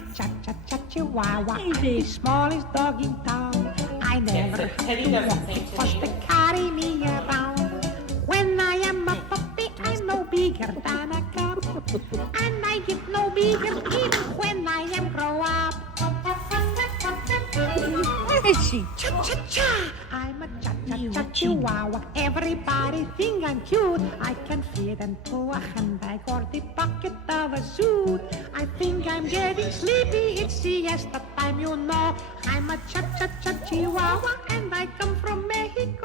a cha-cha-cha chihuahua. I'm the smallest dog in town. I never have Teddy to doesn't walk sing to because me. they carry me around. When I am a puppy, I'm no bigger than a cub. And I get no bigger even when I am grow up. Where is she? Cha-cha-cha! I'm a cha-cha-cha chihuahua. Everybody think I'm cute. I can fit into a handbag or the pocket of a suit. I think I'm getting sleepy. It's siesta time, you know. I'm a cha-cha-cha chihuahua and I come from Mexico.